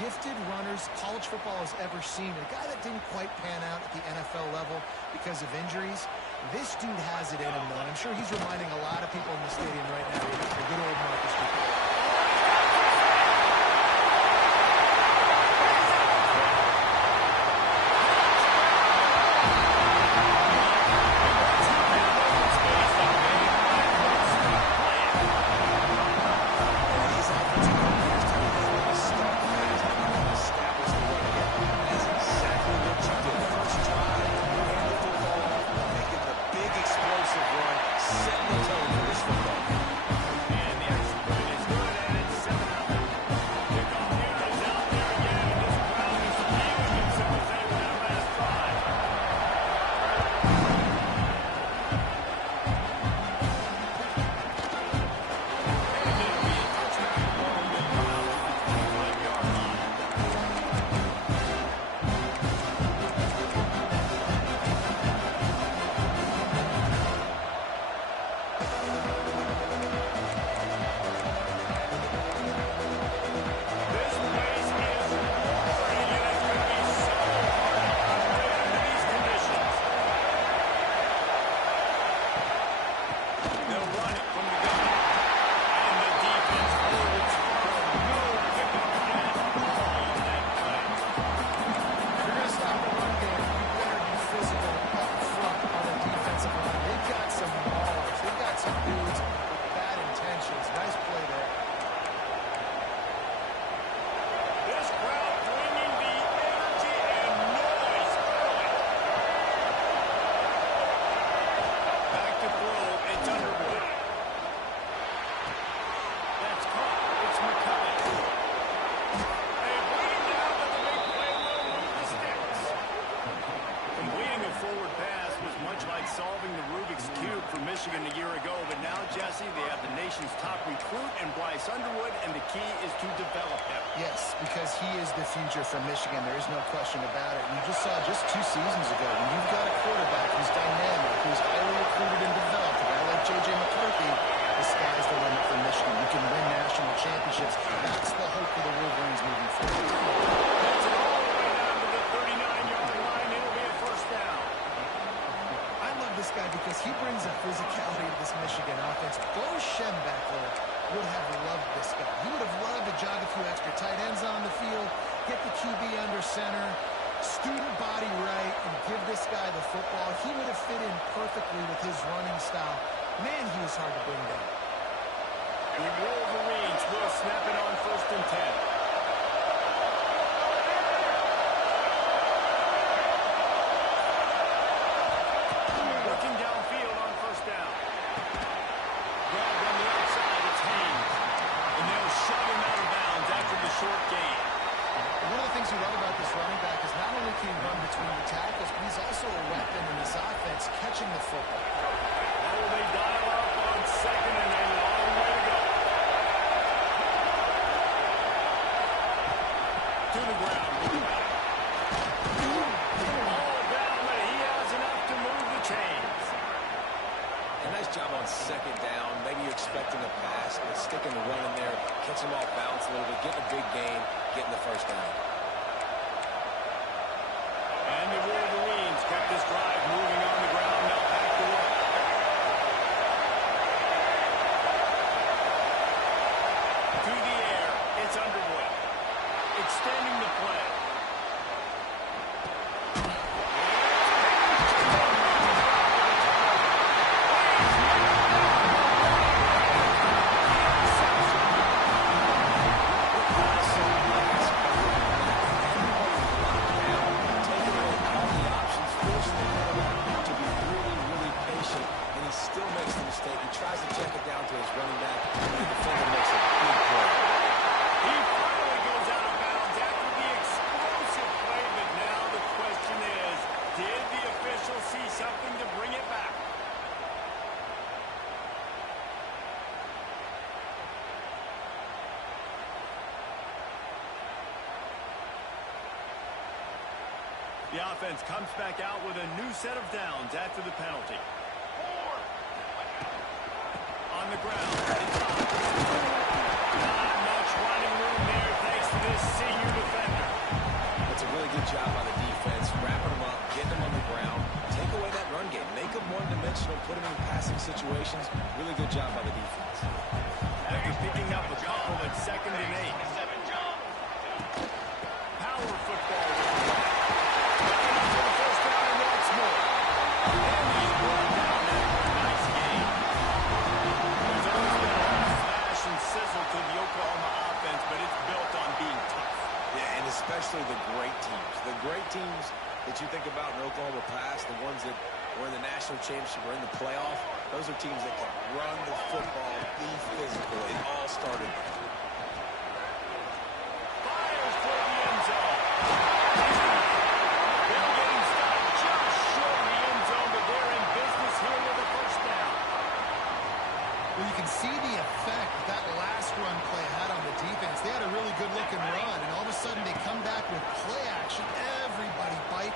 gifted runners college football has ever seen. A guy that didn't quite pan out at the NFL level because of injuries. This dude has it in him, though, and I'm sure he's reminding a lot of people in the stadium right now of the good old Marcus Cooper. Yes, because he is the future for Michigan. There is no question about it. You just saw just 2 seasons ago when you've got a quarterback who's dynamic, who's highly recruited and developed, a guy like J.J. McCarthy, the sky's the limit for Michigan. You can win national championships. That's the hope for the Wolverines moving forward. That's it all the way down to the 39-yard line. It'll be a first down. I love this guy because he brings a physicality to this Michigan offense. Bo Schembechler would have loved this guy. He would have loved to jog a few extra tight ends on the field, get the QB under center, student body right, and give this guy the football. He would have fit in perfectly with his running style. Man, he was hard to bring down. And the Wolverines will snap it on 1st and 10. Short gain. One of the things you love about this running back is not only can he run between the tackles, but he's also a weapon in this offense, catching the football. Oh, they dial up on 2nd and a long way to go. To the ground. All down, but he has enough to move the chains. A nice job on 2nd down. Maybe you're expecting a pass, but sticking the run in there, catch him off balance a little bit, getting a big gain, getting the first down. And the Wolverines kept this drive moving on the ground, now back to work. To the air, it's Underwood. Extending the play. The offense comes back out with a new set of downs after the penalty. On the ground. Not much running room there thanks to this senior defense. Really good job by the defense. After picking up a couple at 2nd and 8. Power football with the ball. Going for the first down and once more. And he's brought down after a nice game. There's always been a lot of flash and sizzle to the Oklahoma offense, but it's built on being tough. Yeah, and especially the great teams. The great teams that you think about in Oklahoma past, the ones that were in the national championship or in the playoff, those are teams that can run the football, be physical. It all started there. Fires for the end zone. They're getting stopped just short of the end zone, but they're in business here with a first down. Well, you can see the effect that last run play had on the defense. They had a really good-looking run, and all of a sudden they come back with play action. Everybody bite.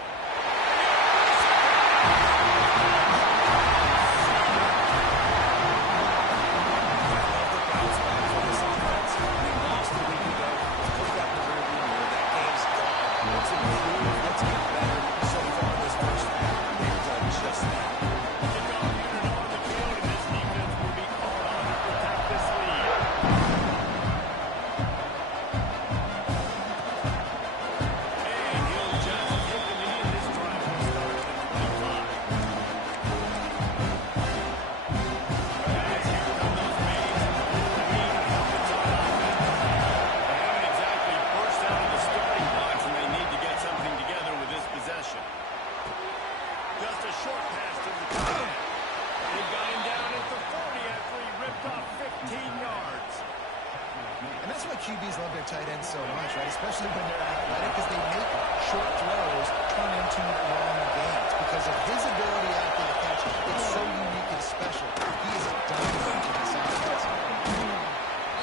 QBs love their tight ends so much, right? Especially when they're athletic, because they make short throws turn into long gains. Because of his ability after the catch, it's so unique and special. He is a dynamo in this offense.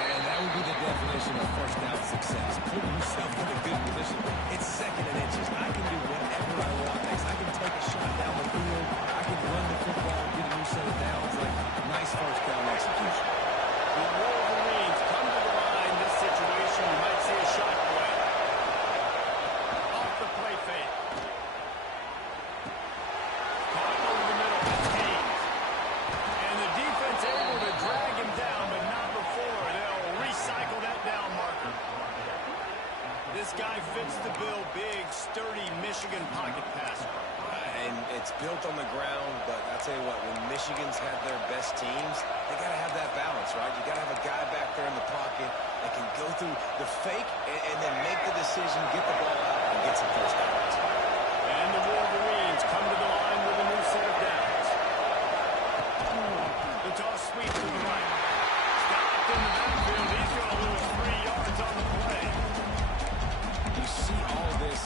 And that would be the definition of first down success. Putting yourself in a good position. It's 2nd and inches. I can do whatever I want next. I can take a shot down the field. I can run the football and get a new set of downs. Like, nice first down execution. The Wolverines come to the line. This situation, you might see a shot play. Off the play fake. Caught over the middle. It's Haynes. And the defense able to drag him down, but not before. They'll recycle that down marker. This guy fits the bill. Big, sturdy Michigan pocket passer. And it's built on the ground, but I'll tell you what, when Michigan's had their best teams, they got to have that balance, right? You got to have a guy back there in the pocket that can go through the fake and then make the decision, get the ball out, and get some first downs. And the Wolverines come to the line with a new set of downs. The toss sweep to the right. Stopped in the backfield. He's going to lose 3 yards on the play. You see all this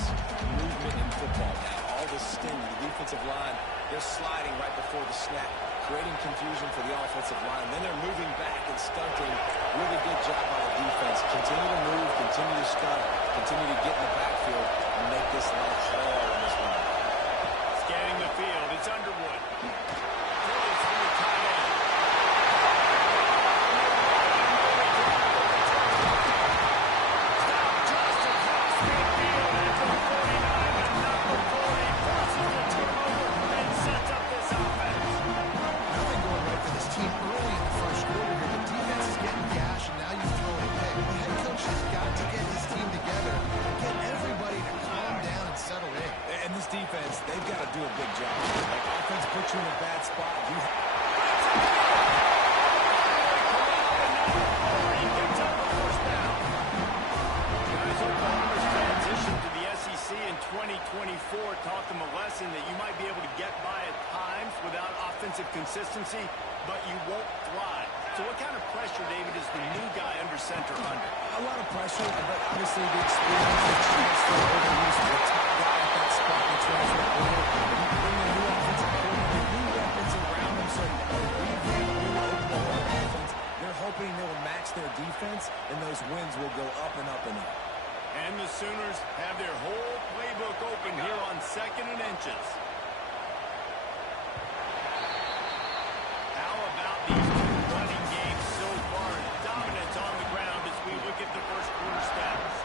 movement in football now. All the sting, the defensive line, they're sliding right before the snap, creating confusion for the offensive line. Then they're moving back and stunting. Really good job by the defense. Continue to move, continue to stunt, continue to get in the backfield and make this life haul in this run. Scanning the field, it's Underwood. Throws for the tight end. Stop just across midfield at the 49 and number 40. Forces the turnover and sets up this offense. Now they're going right for this team early in the first quarter here. The defense is getting gashed, and now you throw a pick. The head coach has got to get his team together, get everybody to calm down and settle in. And this defense, they've got to do a big job. Like, offense puts you in a bad spot. You in 2024 taught them a lesson that you might be able to get by at times without offensive consistency, but you won't thrive. So what kind of pressure, David, is the new guy under center under? a lot of pressure, but obviously the experience, the transfer over. He's the top guy at that spot in the transfer portal. You bring a new offensive coordinator, new weapons around him, so they're hoping they will match their defense, and those wins will go up and up and up. And the Sooners have their whole playbook open here on 2nd and inches. How about these two running games so far? Dominance on the ground as we look at the first quarter stats.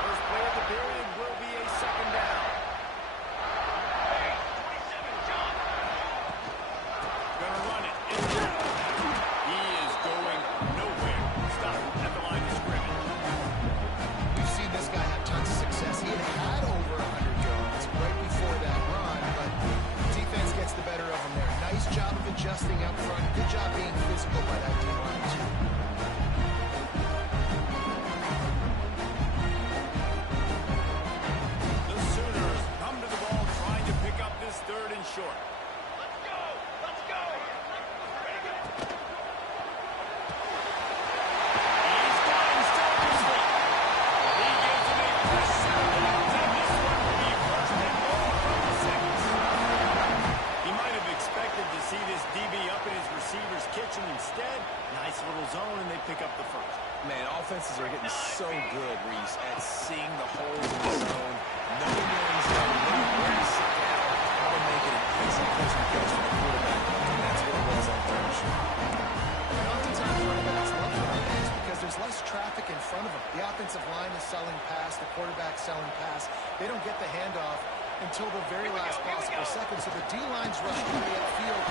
First play of the period will be a 2nd down. adjusting up front. Good job being physical by that D-line, too. The Sooners come to the ball trying to pick up this third and short. Let's go! Let's go! He's got him still in his feet. He gives him a fresh set of downs, and this one will be first and goal from the six. He might have expected to see this DB up in his receiver's kitchen. Instead, nice little zone, and they pick up the first. Man, offenses are getting so good, Reese, at seeing the holes in the zone, knowing where he's going, knowing where to sit down, how to make it an easy catch and catch for the quarterback. And that's what it was on third and short. And oftentimes running backs love running backs because there's less traffic in front of them. The offensive line is selling pass, the quarterback selling pass. They don't get the handoff until the very last possible second. So the D-line's rushing to the upfield.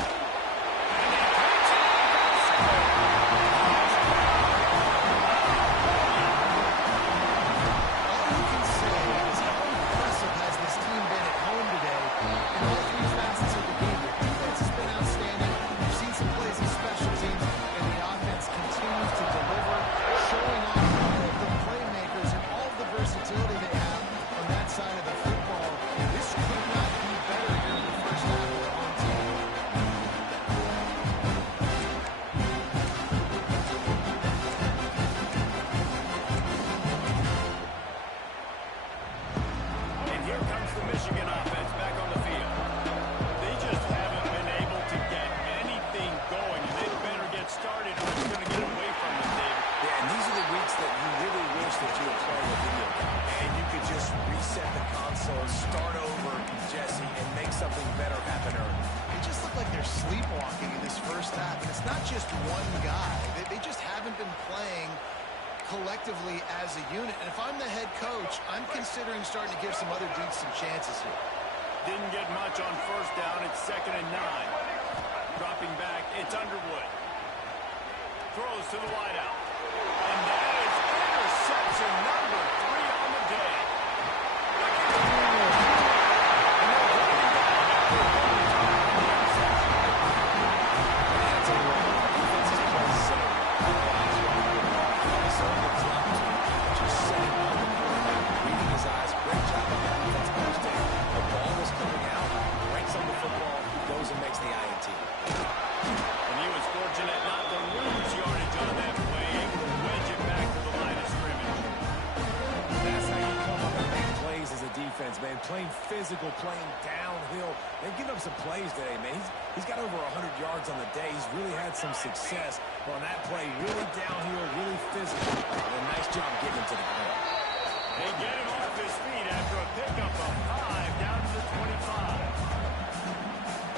All you can say is how impressive has this team been at home today in all three facets of the game. The defense has been outstanding. We've seen some plays in special teams, and the offense continues to deliver, showing off all of the playmakers and all of the versatility they have on that side of the football. This could not be better here in the first half of the home team. And here comes the Michigan offense back on the field. They just haven't been able to get anything going, and they better get started or it's going to get away from them, David. Yeah, and these are the weeks that you really wish that you were playing a video game. And you could just reset the console, start over, Jesse, and make something better happen early. They just look like they're sleepwalking in this first half, and it's not just one guy. They just haven't been playing collectively as a unit. And if I'm the head coach, I'm considering starting to give some other dudes some chances here. Didn't get much on first down. It's 2nd and 9. Dropping back, it's Underwood. Throws to the wideout. And that is interception number 3 on the day. And he was fortunate not to lose yardage on that play, able to wedge it back to the line of scrimmage. That's how you come up and make plays as a defense, man. Playing physical, playing downhill. They've given up some plays today, man. He's got over 100 yards on the day. He's really had some success on that play. Really downhill, really physical. And a nice job getting him to the ground. They get him off his feet after a pickup of 5 down to the 25.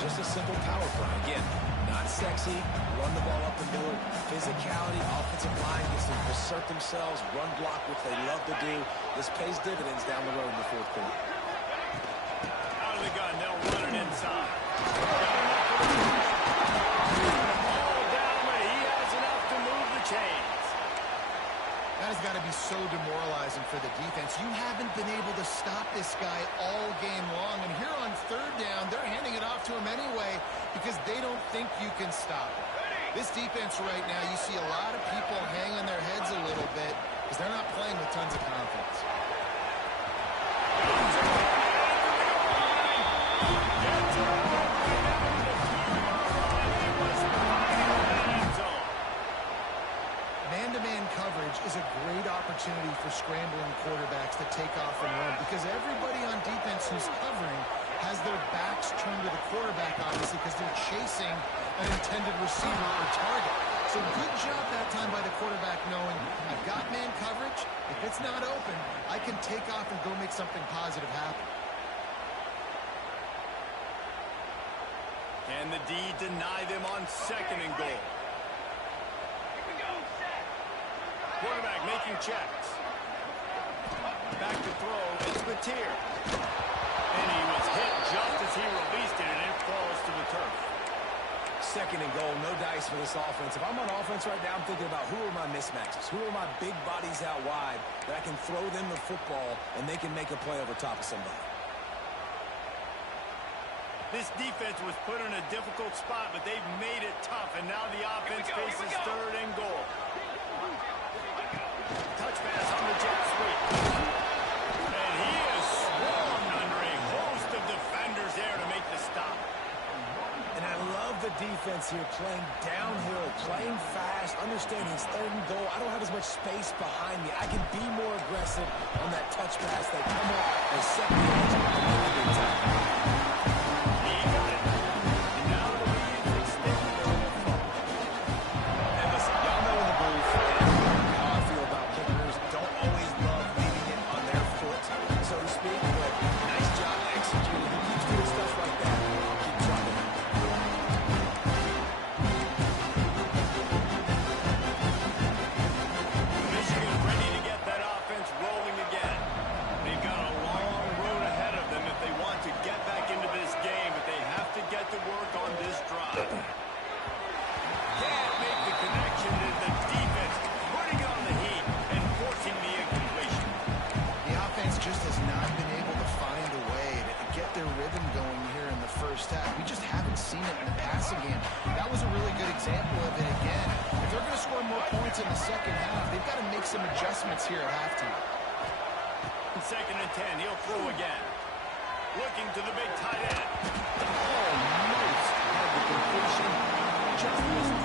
Just a simple power play. Again, not sexy, run the ball up the middle, physicality, offensive line gets to assert themselves, run block, which they love to do. This pays dividends down the road in the fourth quarter. Out of the gun, they'll run it inside. All down, but he has enough to move the chains. That has got to be so demoralizing for the defense. You haven't been able to stop this guy all game long. And here on third down, they're handing it off to him anyway because they don't think you can stop him. This defense right now, you see a lot of people hanging their heads a little bit because they're not playing with tons of confidence. Man-to-man coverage is a great opportunity for scrambling quarterbacks to take off and run because everybody on defense who's covering has their backs turned to the quarterback, obviously, because they're chasing an intended receiver or target. So good job that time by the quarterback knowing I've got man coverage. If it's not open, I can take off and go make something positive happen. Can the D deny them on 2nd and goal? Quarterback making checks. Back to throw. It's Mateer. And he was hit just as he released it, and it falls to the turf. 2nd and goal, no dice for this offense. If I'm on offense right now, I'm thinking about who are my mismatches? Who are my big bodies out wide that I can throw them the football and they can make a play over top of somebody? This defense was put in a difficult spot, but they've made it tough, and now the offense faces third and goal. Touch pass on the jet sweep. And he is swarmed under a host of defenders there to make the stop. And I love the defense here, playing downhill, playing fast, understanding it's third and goal. I don't have as much space behind me. I can be more aggressive on that touch pass. They come up and set the edge and make the big time. We just haven't seen it in the passing game. That was a really good example of it again. If they're going to score more points in the second half, they've got to make some adjustments here at halftime. Second and 10, he'll throw again. Looking to the big tight end. Oh, nice. Had the completion. Just missed.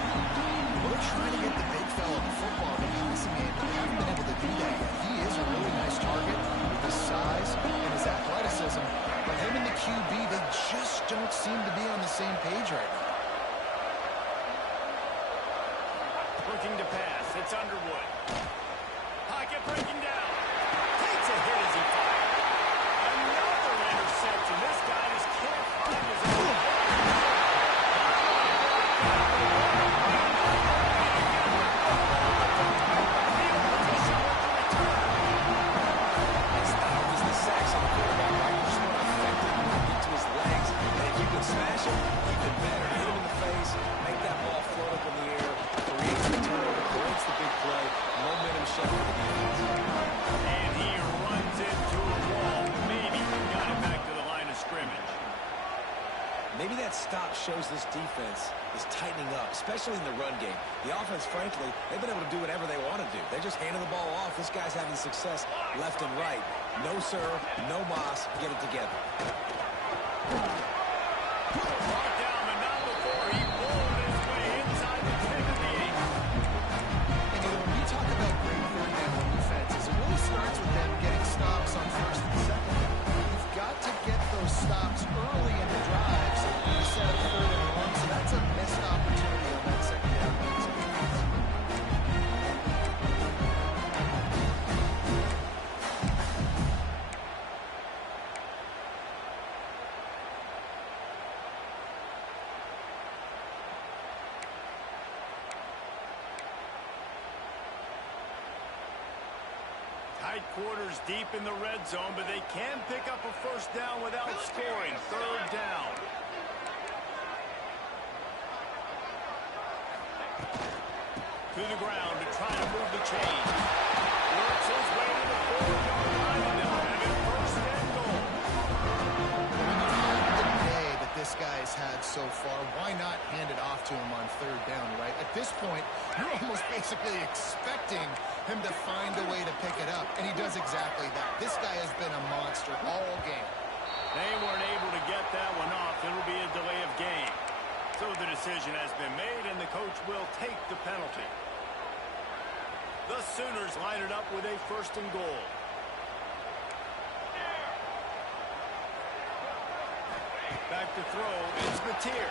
Well, they're trying to get the big fella the football in the passing game, but they haven't been able to do that yet. He is a really nice target with his size and his athleticism. But him and the QB, they just don't seem to be on the same page right now. Looking to pass. It's Underwood. Pocket breaking down. Takes a hit as he fires. Another interception. This guy just can't find his own. Field position with the return. It's not always the sacks on the quarterback. Like you're just more effective when you get to his legs. And if you can smash him, even better. Hit him in the face, make that ball float up in the air, creates the turnover, creates the big play, momentum shift for the defense. And he runs into a wall. Maybe got it back to the line of scrimmage. Maybe that stop shows this defense is tightening up, especially in the run game. The offense, frankly, they've been able to do whatever they want to do. They're just handing the ball off. This guy's having success left and right. No sir, no mas, get it together. Brought down, but not before he rolled his way inside the 10 of the 8. And when we talk about great third down defenses, it really starts with them getting stops on first and second down. You've got to get those stops early in the drives to set up third and long, so that's a missed opportunity on that second down. Tight quarters deep in the red zone, but they can pick up a first down without scoring. Third down. To the ground to try to move the chain. Works his way to the 4-yard line, and they'll have it first and goal. When you have the day that this guy's had so far, why not hand it off to him on third down, right? At this point, you're almost basically expecting him to find a way to pick it up, and he does exactly that. This guy has been a monster all game. They weren't able to get that one off. It'll be a delay of game. So the decision has been made, and the coach will take the penalty. The Sooners line it up with a first and goal. Back to throw. It's Mateer.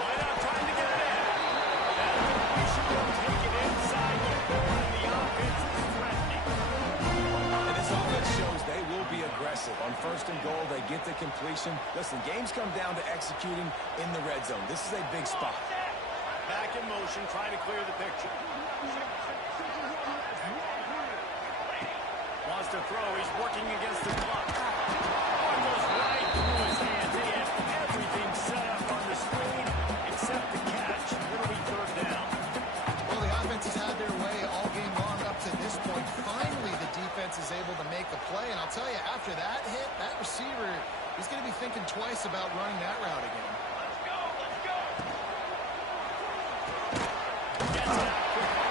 Why not trying to get it in? That completion will take it inside the 4, and the offense is threatening. And this offense shows they will be aggressive. On first and goal, they get the completion. Listen, games come down to executing in the red zone. This is a big spot. Back in motion, trying to clear the picture. Wants to throw. He's working against the clock. Ball goes right through his hands. He had everything set up on the screen except the catch. It'll be third down. Well, the offense has had their way all game long up to this point. Finally, the defense is able to make a play. And I'll tell you, after that hit, that receiver, he's going to be thinking twice about running that route again. Gets it out quickly.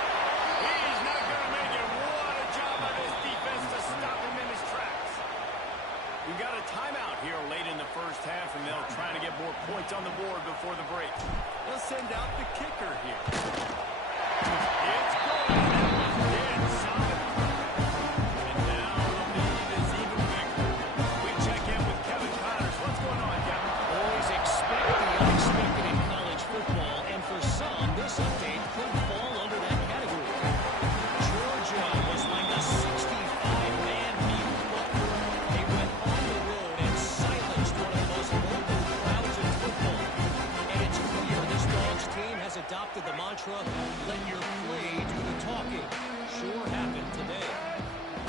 He's not going to make it. What a job by this defense to stop him in his tracks. We got a timeout here late in the first half, and they'll try to get more points on the board before the break. They'll send out the kicker here. It's good. That was dead solid. And now the lead is even bigger. We check in with Kevin Connors. What's going on, Kevin? Always expect the unexpected in college football, and for some, this update could fall under that category. Georgia was like a 65-man mutant football. They went on the road and silenced one of the most vocal crowds in football. And it's clear this Dogs team has adopted the mantra, let your play do the talking. Sure happened today.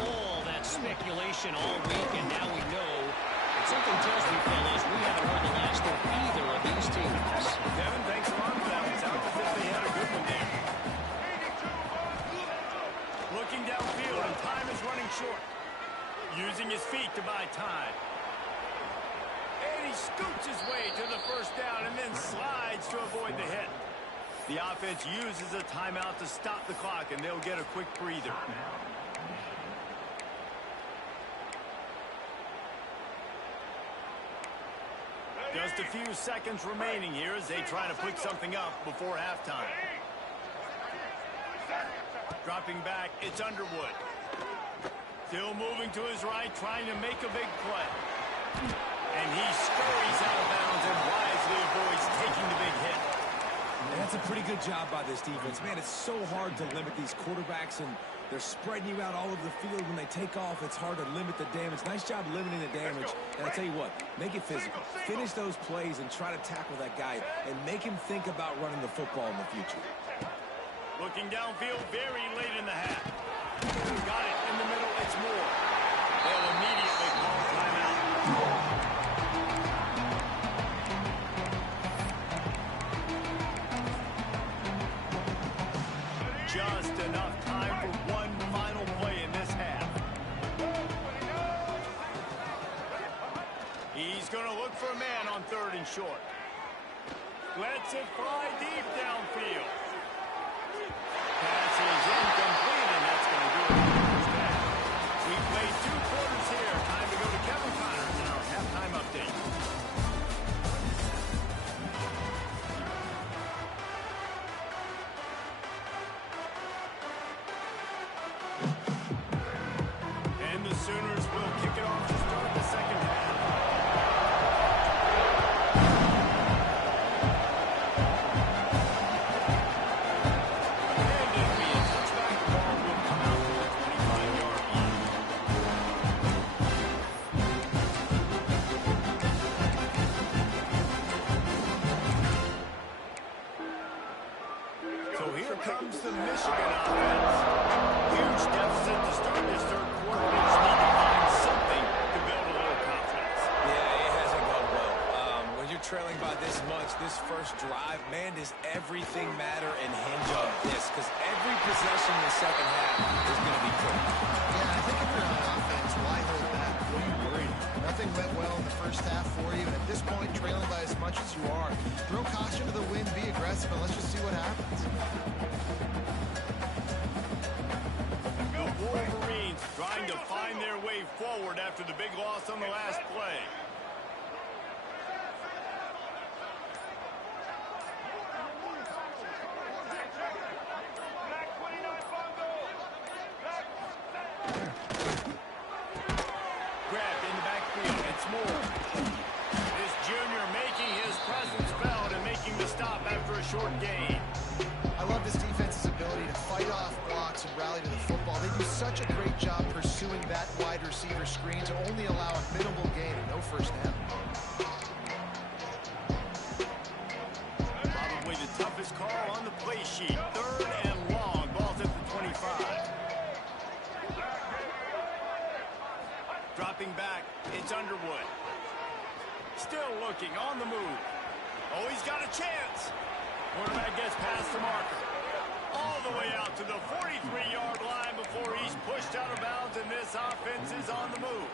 All that speculation all week, and now we know. And something tells me, fellas, we haven't heard the last of either of these teams. Kevin, thanks a lot for that. It sounds as if they had a good one there. Looking downfield, and time is running short. Using his feet to buy time. And he scoots his way to the first down and then slides to avoid the hit. The offense uses a timeout to stop the clock, and they'll get a quick breather. Just a few seconds remaining here as they try to put something up before halftime. Dropping back, it's Underwood. Still moving to his right, trying to make a big play. And he scurries out of bounds and wisely avoids taking the big hit. And that's a pretty good job by this defense. Man, it's so hard to limit these quarterbacks, and they're spreading you out all over the field. When they take off, it's hard to limit the damage. Nice job limiting the damage. And I tell you what, make it physical. Finish those plays and try to tackle that guy and make him think about running the football in the future. Looking downfield very late in the half. Got it in the middle, it's Moore. They'll immediately call timeout. Just enough time for one final play in this half. He's going to look for a man on 3rd and short. Lets it fly deep downfield. Pass is incomplete, and that's going to do it for the first half. We've played 2 quarters here. Time to go to Kevin Connors in our halftime update. And the Sooners will kick it off to start the second half. And it'll be a touchback. Ball will come out to the 25-yard line. So here comes the Michigan offense. Huge deficit to start this 3rd quarter. They just need to find something to build a little confidence. Yeah, it hasn't gone well. When you're trailing by this much, this first drive, man, does everything matter and hinge on this? Because every possession in the second half is going to be critical. Yeah, I think if you're on offense, why hold back? What are you worried? Nothing went well in the first half for you, and at this point, trailing by as much as you are, throw caution to the wind, be aggressive, and let's just see what happens. The Wolverines trying to find their way forward after the big loss on the last play. Grabbed in the backfield. It's Moore. This junior making his presence felt and making the stop after a short gain. I love this defense's ability to fight off blocks and rally to the football. They do such a great job pursuing that wide receiver screen to only allow a minimal gain and no first down. Probably the toughest call on the play sheet. 3rd and long. Ball's at the 25. Dropping back, it's Underwood. Still looking, on the move. Oh, he's got a chance. Quarterback gets past the marker. All the way out to the 43-yard line before he's pushed out of bounds, and this offense is on the move.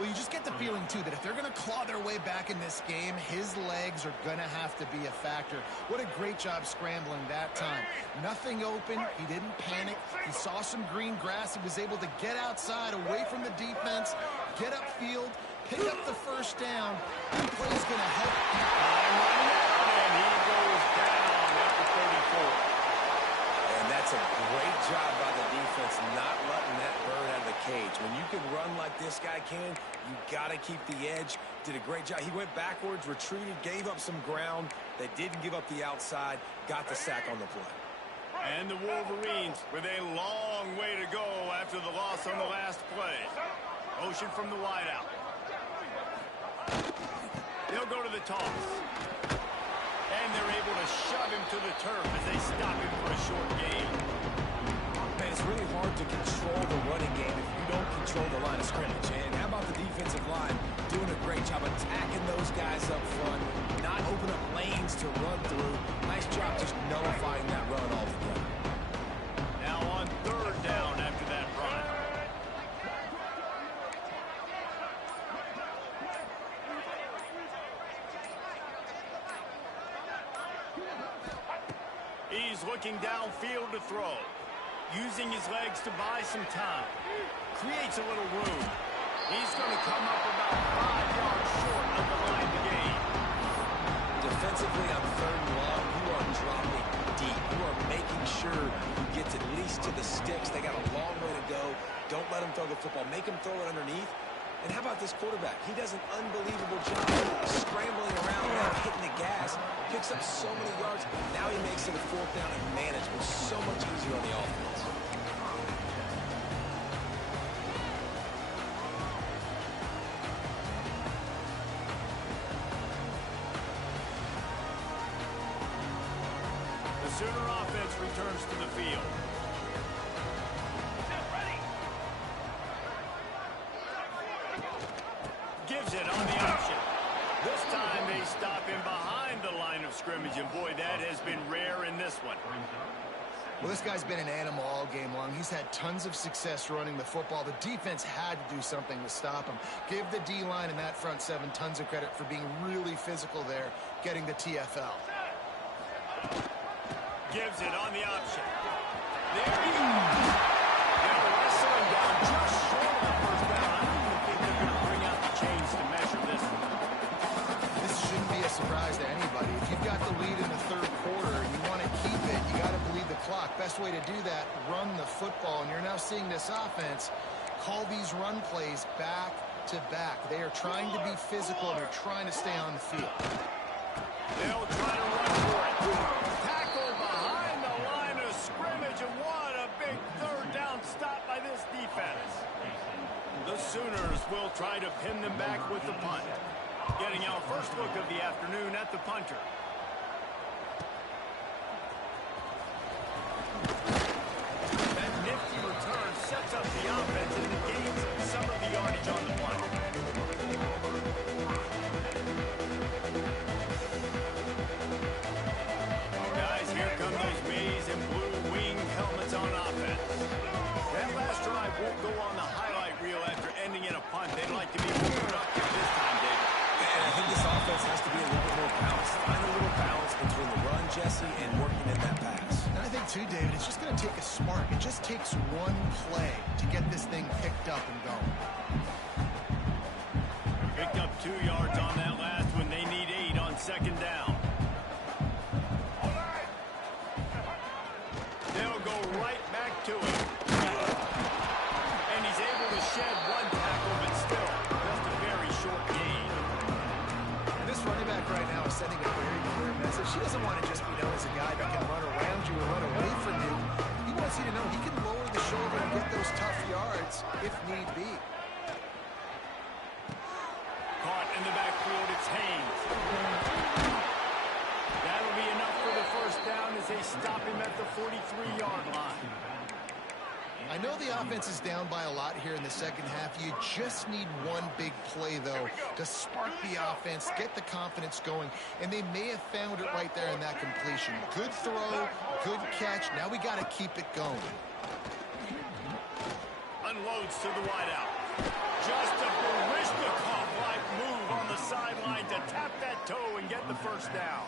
Well, you just get the feeling, too, that if they're going to claw their way back in this game, his legs are going to have to be a factor. What a great job scrambling that time. Nothing open. He didn't panic. He saw some green grass. He was able to get outside, away from the defense, get upfield, pick up the first down. The play's going to help. And he goes down after 34. And that's a great job by the defense not letting that bird out of the cage. When you can run like this guy can, you got to keep the edge. Did a great job. He went backwards, retreated, gave up some ground. They didn't give up the outside, got the sack on the play. And the Wolverines with a long way to go after the loss on the last play. Motion from the wideout. They'll go to the toss. And they're able to shove him to the turf as they stop him for a short gain. Man, it's really hard to control the running game if you don't control the line of scrimmage. And how about the defensive line doing a great job attacking those guys up front, not open up lanes to run through. Nice job just nullifying that run altogether. Now on third down after that run. He's looking downfield to throw. Using his legs to buy some time. Creates a little room. He's going to come up about 5 yards short of the line to gain. Defensively on third and long, you are dropping deep. You are making sure you get at least to the sticks. They got a long way to go. Don't let him throw the football. Make him throw it underneath. And how about this quarterback? He does an unbelievable job scrambling around without hitting the gas. Picks up so many yards. Now he makes it a fourth down and manageable. So much easier on the offense. The Sooner offense returns to the field. Gives it on the option. This time they stop him behind the line of scrimmage, and boy, that has been rare in this one. Well, this guy's been an animal all game long. He's had tons of success running the football. The defense had to do something to stop him. Give the D-line and that front seven tons of credit for being really physical there, getting the TFL. Gives it on the option. There he goes. They'll wrestle him down just short of the first down. I don't even think they're going to bring out the chains to measure this one. This shouldn't be a surprise to anybody. If you've got the lead in the third quarter and you want to keep it, you got to bleed the clock. Best way to do that, run the football. And you're now seeing this offense call these run plays back to back. They are trying to be physical and they're trying to stay on the field. They'll try to run for it. Tackle behind the line of scrimmage, and what a big third down stop by this defense. The Sooners will try to pin them back with the punt. Getting our first look of the afternoon at the punter. That nifty return sets up the offense and it gains some of the yardage on the punt. Guys, here come those maize and blue wing helmets on offense. That last drive won't go on the highlight reel after ending in a punt. They'd like to be moving up here this time, David. And I think this offense has to be a little bit more balanced. Find a little balance between the run, Jesse, and working in that pass. And I think, too, David, it's just going to take a spark. It just takes one play to get this thing picked up and going. Picked up 2 yards on that last one. They need 8 on second down. They'll go right back to it. And he's able to shed one tackle, but still just a very short gain. And this running back right now is sending a very clear message. He doesn't want to just be known as a guy that can run around you or run away from you. He wants you to know he can lower the shoulder and get those tough yards if need be. Caught in the backfield, it's Haynes. That'll be enough for the first down as they stop him at the 43-yard line. I know the offense is down by a lot here in the second half. You just need one big play, though, to spark the offense, get the confidence going, and they may have found it right there in that completion. Good throw, good catch. Now we got to keep it going. Unloads to the wideout. Just a Barishnikov-like move on the sideline to tap that toe and get the first down.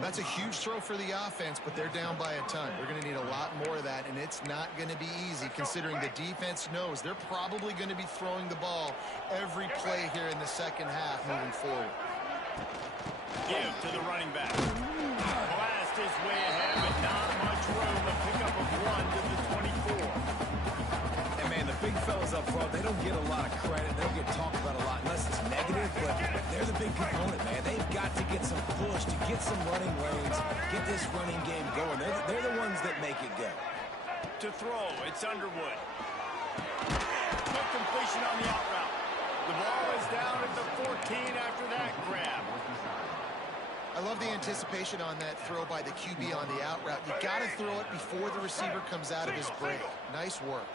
That's a huge throw for the offense, but they're down by a ton. They're going to need a lot more of that, and it's not going to be easy considering the defense knows they're probably going to be throwing the ball every play here in the second half moving forward. Give to the running back. Blast his way ahead, but not much room. A pickup of 1 to the 24. And, man, the big fellas up front, they don't get a lot of credit. They don't get talked about a lot unless it's negative, but they're the big component, man. They've got to get some push, to get some running lanes, get this running game going. They're the ones that make it go. To throw, it's Underwood. Quick completion on the out route. The ball is down at the 14 after that grab. I love the anticipation on that throw by the QB on the out route. You got to throw it before the receiver comes out of his break. Nice work.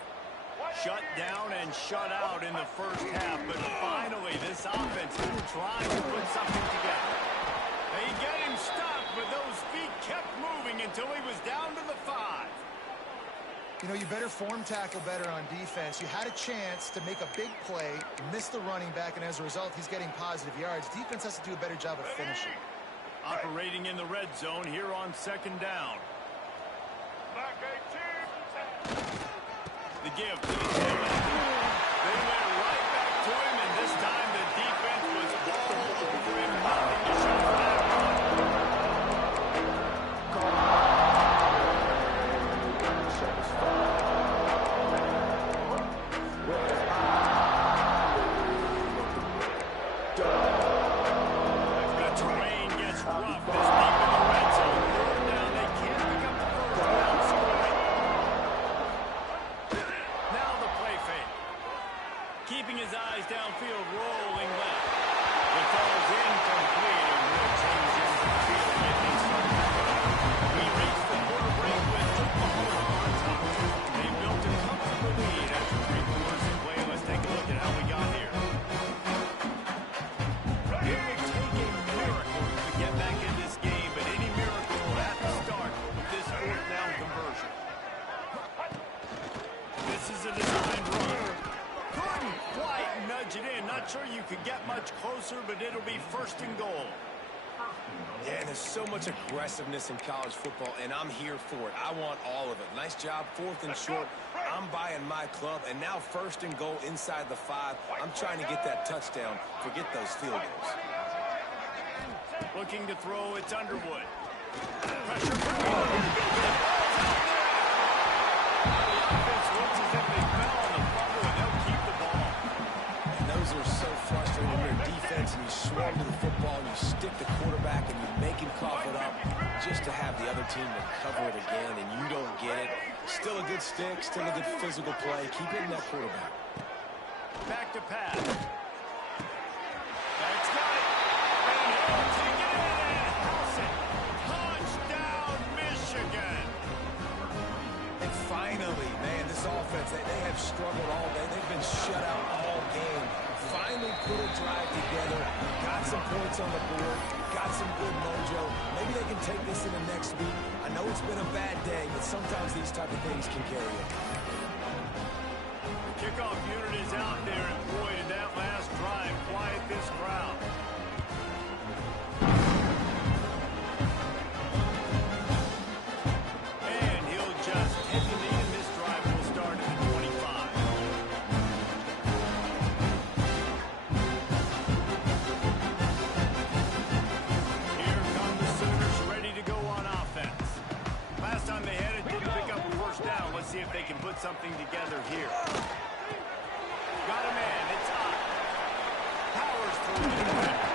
Shut down and shut out in the first half, but finally this offense is trying to put something together. They get him stopped, but those feet kept moving until he was down to the 5. You know, you better form tackle better on defense. You had a chance to make a big play, missed the running back, and as a result, he's getting positive yards. Defense has to do a better job of finishing. Operating in the red zone here on second down. The give to the tailback. They went right back to him, and this time the defense was all over him. Nothing to show for that The terrain gets rough this deep in the red zone. Third down, they can't pick up the first without scoring. Now the play fake. Keeping his eyes downfield, rolling left. It falls incomplete, and will change into the field and get things started back up. We reach the quarter break with the ball on top. They built a comfortable lead after 3 quarters in play. Let's take a look at how we got here. It would take a miracle to get back in this game, but any miracle will have to start with this 4th down conversion. This is a designed run. Couldn't quite nudge it in. Not sure you could get much closer, but it'll be 1st and goal. Yeah, and there's so much aggressiveness in college football, and I'm here for it. I want all of it. Nice job, 4th and short. I'm buying my club, and now 1st and goal inside the 5. I'm trying to get that touchdown. Forget those field goals. Looking to throw, it's Underwood. Pressure for the ball's out there. The offense looks as if they fell on the fumble, and they'll keep the ball. And those are so frustrating when you're defense and you swarm to the football and you stick the quarterback and you make him cough it up just to have the other team recover it again and you don't get it. Still a good stick, still a good physical play. Keep hitting that quarterback. Back to pass. That's got it. And he'll take it in and house it. Touchdown, Michigan. And finally, man, this offense, they have struggled all day. They've been shut out all game. Finally put a drive together, got some points on the board, got some good mojo. Maybe they can take this into next week. I know it's been a bad day, but sometimes these type of things can carry it. The kickoff unit is out there, and boy, did that last drive quiet this crowd. And he'll just take the lead, and this drive will start at the 25. Here come the Sooners, ready to go on offense. Last time they had it, didn't pick up a 1st down. Let's see if they can put something together here. Got a man, it's up. Powers through the defender.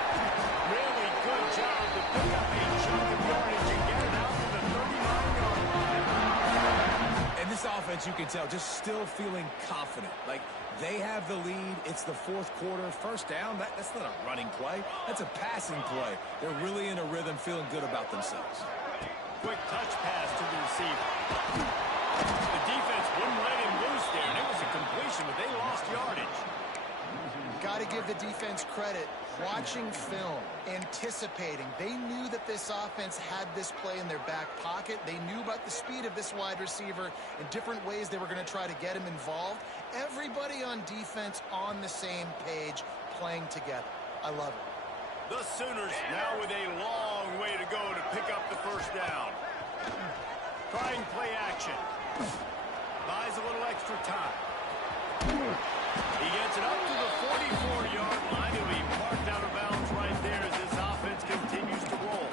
Really good job to pick up a chunk of yardage and get it out to the 39-yard line. And this offense, you can tell, just still feeling confident. Like, they have the lead. It's the 4th quarter. 1st down, that's not a running play. That's a passing play. They're really in a rhythm, feeling good about themselves. Quick touch pass to the receiver. The defense wouldn't let him loose there, and it was a completion, but they lost yardage. got to give the defense credit. Watching film, anticipating. They knew that this offense had this play in their back pocket. They knew about the speed of this wide receiver and different ways they were going to try to get him involved. Everybody on defense on the same page, playing together. I love it. The Sooners now with a long way to go to pick up the first down. Trying play action. Buys a little extra time. He gets it up to the 44-yard line. He'll be parked out of bounds right there as this offense continues to roll.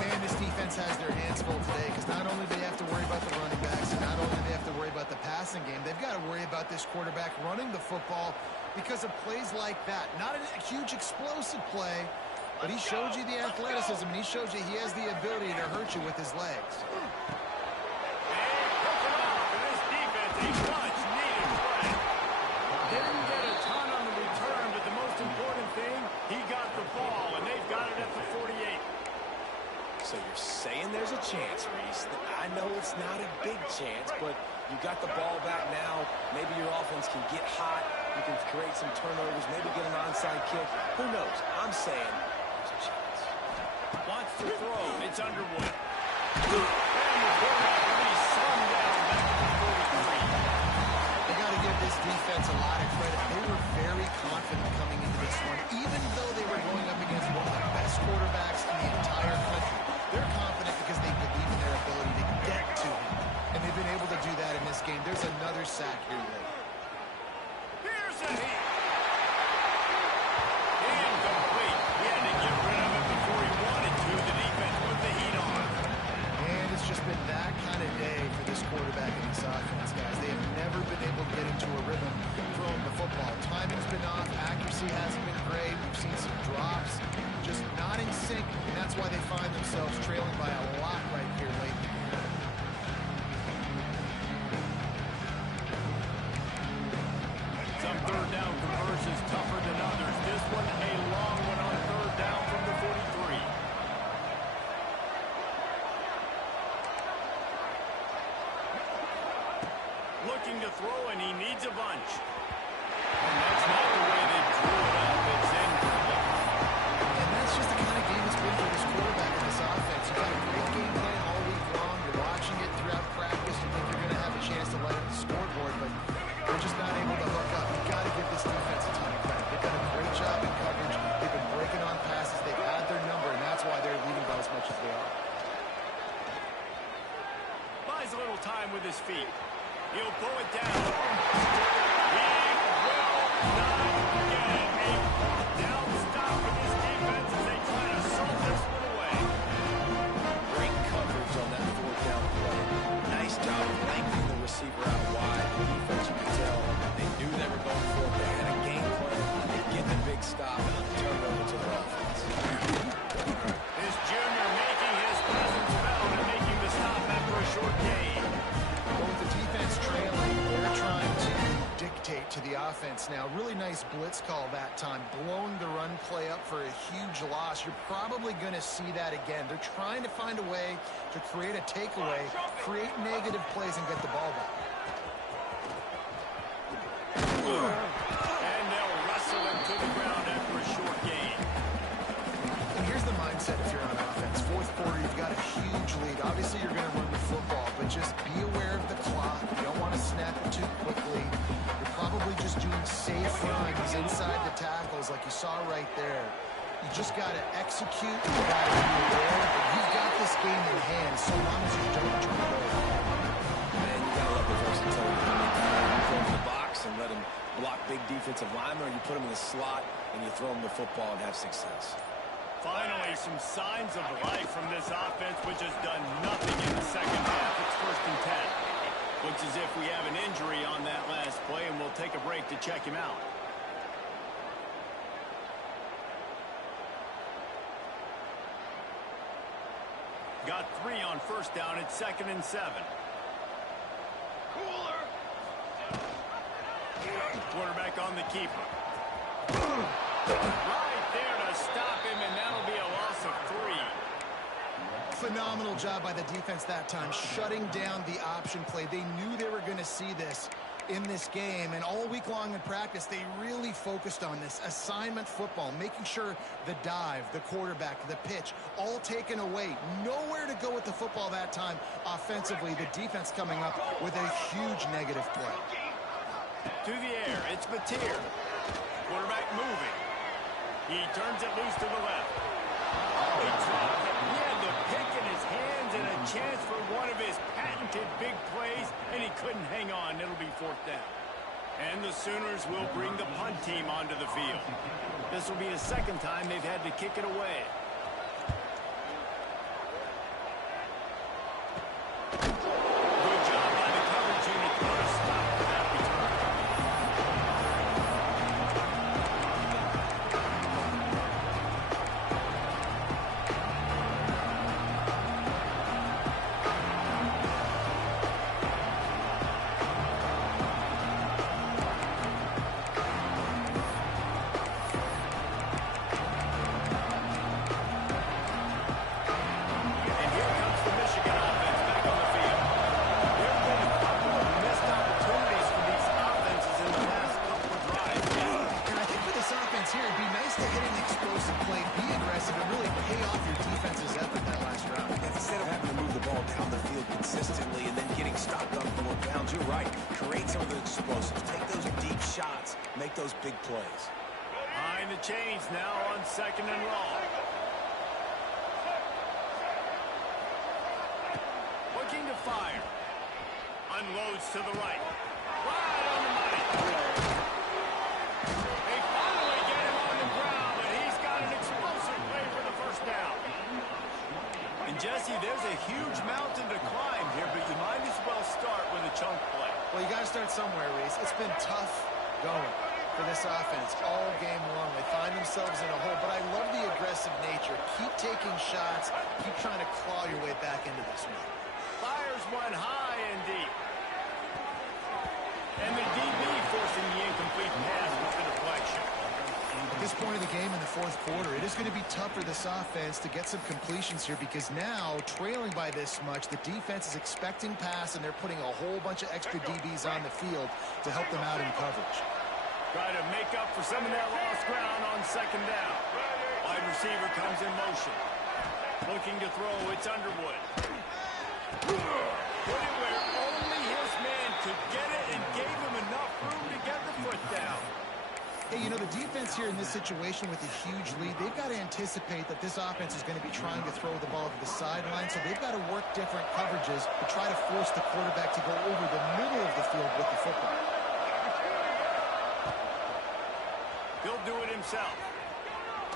Man, this defense has their hands full today because not only do they have to worry about the running backs and not only do they have to worry about the passing game, they've got to worry about this quarterback running the football because of plays like that. Not a huge explosive play, but he showed you the athleticism and he showed you he has the ability to hurt you with his legs. Didn't get a ton on the return, but the most important thing, he got the ball, and they've got it at the 48. So you're saying there's a chance, Reese. I know it's not a big chance, but you got the ball back now. Maybe your offense can get hot. You can create some turnovers, maybe get an onside kick. Who knows? I'm saying there's a chance. Wants to throw. It's Underwood. And the quarterback release slung down back to the 43. They got to give this defense a lot of credit. They were very confident coming into this one, even though they were going up against one of the best quarterbacks in the entire country. They're confident because they believe in their ability to get to him, and they've been able to do that in this game. There's another sack here late. Here's a hit. Incomplete. He had to get rid of it before he wanted to. The defense put the heat on. And it's just been that kind of day for this quarterback and this offense, guys. They have never been able to get into a rhythm throwing the football. Timing's been off. Accuracy hasn't been great. We've seen some drops. Just not in sync, and that's why they find themselves trailing by a lot right here late. Some third down conversions tougher than others. This one a long one on third down from the 43. Looking to throw, and he needs a bunch. And that's not the way they drew it up. It's incomplete. And that's just the kind of game it's been for this quarterback and this offense. You've got a great game plan all week long. You're watching it throughout practice. You think you're going to have a chance to light up the scoreboard, but they're just not able to hook up. You've got to give this defense a ton of credit. They've done a great job in coverage. They've been breaking on passes. They've had their number, and that's why they're leading by as much as they are. Buys a little time with his feet. He'll pull it down. He will not get a down stop with his defense as they try to solve this one away. Great coverage on that fourth down play. Nice job of lengthening the receiver out wide. The defense, you can tell, they knew they were going for it. They had a game plan. They get the big stop and turn it over to their offense. This junior making his presence felt and making the stop after a short gain. But with the defense trailing, they're trying to dictate to the offense now. Really nice blitz call that time, blowing the run play up for a huge loss. You're probably going to see that again. They're trying to find a way to create a takeaway, create negative plays, and get the ball back. And they'll wrestle him to the ground after a short gain. And here's the mindset if you're on offense. Fourth quarter, you've got a huge lead. Obviously, you're going to run the football, but just be aware of the clock. You don't want to snap it too quickly. You're probably just doing safe runs inside the tackles like you saw right there. You just got to execute. You got to be aware. You've got this game in hand so long as you don't turn it over. Man, you got to love the versatility. You throw him in the box and let him block big defensive linemen, or you put him in the slot and you throw him the football and have success. Finally, some signs of life from this offense, which has done nothing in the second half. It's 1st and 10. Looks as if we have an injury on that last play, and we'll take a break to check him out. Got 3 on 1st down. It's 2nd and 7. Quarterback on the keeper. Right there to stop him, and that'll be a loss of 3. Phenomenal job by the defense that time, shutting down the option play. They knew they were going to see this. in this game, and all week long in practice, they really focused on this assignment football, making sure the dive, the quarterback, the pitch, all taken away. Nowhere to go with the football that time offensively. The defense coming up with a huge negative play. To the air, it's Mateer. Quarterback moving. He turns it loose to the left. Oh, he dropped it. He had the pick in his hands and a chance for one of his patented big plays, and he couldn't hang on. It'll be 4th down. And the Sooners will bring the punt team onto the field. This will be the 2nd time they've had to kick it away. Good job by the coverage unit to put a stop to that return. Make those big plays. Behind the chains now on 2nd and long. Looking to fire. Unloads to the right. Right on the money. They finally get him on the ground, but he's got an explosive play for the 1st down. And Jesse, there's a huge mountain to climb here, but you might as well start with a chunk play. Well, you got to start somewhere, Reese. It's been tough going for this offense all game long. They find themselves in a hole, but I love the aggressive nature. Keep taking shots. Keep trying to claw your way back into this one. Fires one high and deep. And the DB forcing the incomplete pass with the deflection. At this point of the game in the 4th quarter, it is going to be tough for this offense to get some completions here because now, trailing by this much, the defense is expecting pass, and they're putting a whole bunch of extra DBs on the field to help them out in coverage. Try to make up for some of that lost ground on 2nd down. Wide receiver comes in motion. Looking to throw, it's Underwood. Put it where only his man could get it and gave him enough room to get the foot down. Hey, you know, the defense here in this situation with a huge lead, they've got to anticipate that this offense is going to be trying to throw the ball to the sideline, so they've got to work different coverages to try to force the quarterback to go over the middle of the field with the football. He'll do it himself.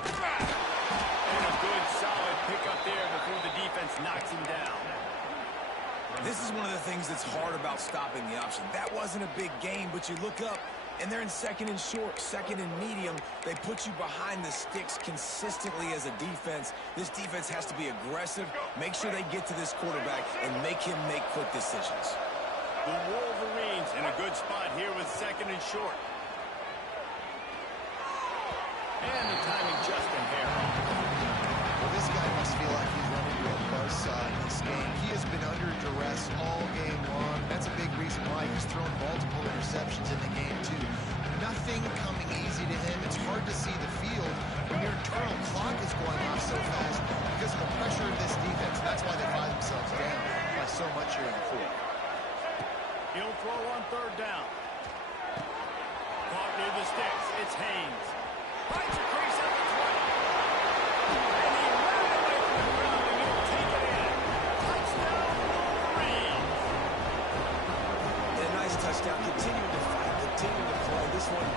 And a good, solid pickup there before the defense knocks him down. This is one of the things that's hard about stopping the option. That wasn't a big game, but you look up, and they're in 2nd and short, 2nd and medium. They put you behind the sticks consistently as a defense. This defense has to be aggressive, make sure they get to this quarterback, and make him make quick decisions. The Wolverines in a good spot here with 2nd and short. And the timing just in here. Well, this guy must feel like he's running to a buzzsaw in this game. He has been under duress all game long. That's a big reason why he's thrown multiple interceptions in the game, too. Nothing coming easy to him. It's hard to see the field when your internal clock is going off so fast because of the pressure of this defense. That's why they find themselves down by so much here in the 4th. He'll throw on 3rd down. Caught near the sticks. It's Haynes. Finds a crease at the 20. And he ran away from the ground, and he'll take it in. Touchdown, Wolverines. And a nice touchdown. Continue to fight, continue to play. This one,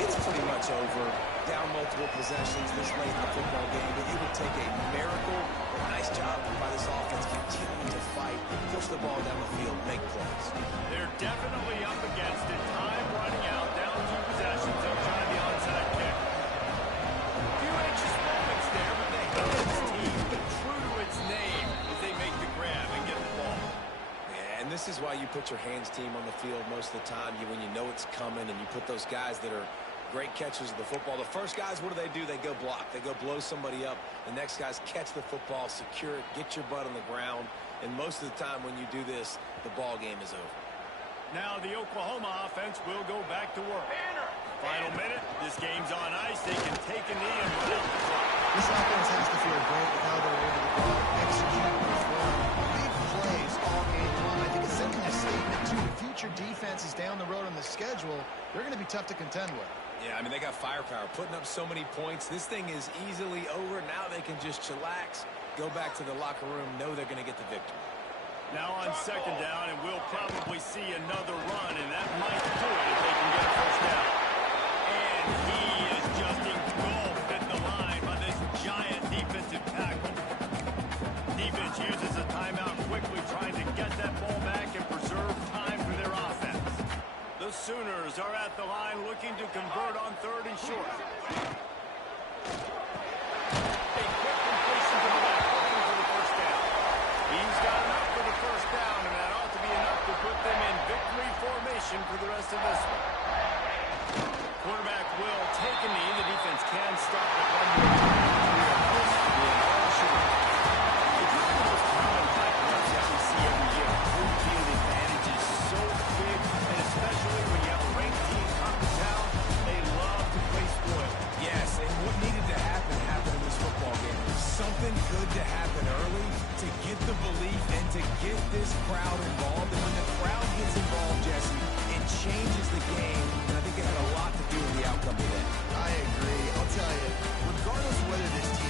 it's pretty much over. Down multiple possessions this late in the football game. But it would take a miracle. A nice job by this offense continuing to fight, push the ball down the field, make plays. They're definitely up against it. Time running out, down 2 possessions. They'll try the onside kick. A few anxious moments there, but the Haynes team, true to its name, as they make the grab and get the ball. Yeah, and this is why you put your hands team on the field most of the time. When you know it's coming, and you put those guys that are great catchers of the football. The first guys, what do? They go block. They go blow somebody up. The next guys catch the football, secure it, get your butt on the ground. And most of the time when you do this, the ball game is over. Now the Oklahoma offense will go back to work. Final minute. This game's on ice. They can take a knee and run out the clock. This offense has to feel great with how they're able to go out and execute and perform big plays all game long. I think it's sending a statement to the future defenses down the road on the schedule. They're going to be tough to contend with. Yeah, I mean, they got firepower, putting up so many points. This thing is easily over. Now they can just chillax, go back to the locker room, know they're going to get the victory. Now on second down, and we'll probably see another run, and that might do it if they can get a first down. And he is just engulfed at the line by this giant defensive tackle. Defense uses a timeout quickly, trying to get that ball back and preserve time for their offense. The Sooners are at the line looking to convert on 3rd and short. A quick completion to the left, looking for the first down. He's got enough for the first down, and that ought to be enough to put them in victory formation for the rest of this one. Quarterback will take a knee. The defense can stop it one more. It's one of the most common type runs that we see every year. Home field advantage is so big, and especially when you have a ranked team come to town, they love to play spoil. Yes, and what needed to happen happened in this football game. Something good to happen early to get the belief and to get this crowd involved. And when the crowd gets involved, Jesse, it changes the game. And I think it had a lot to do with the outcome of that. I agree. I'll tell you, regardless of whether this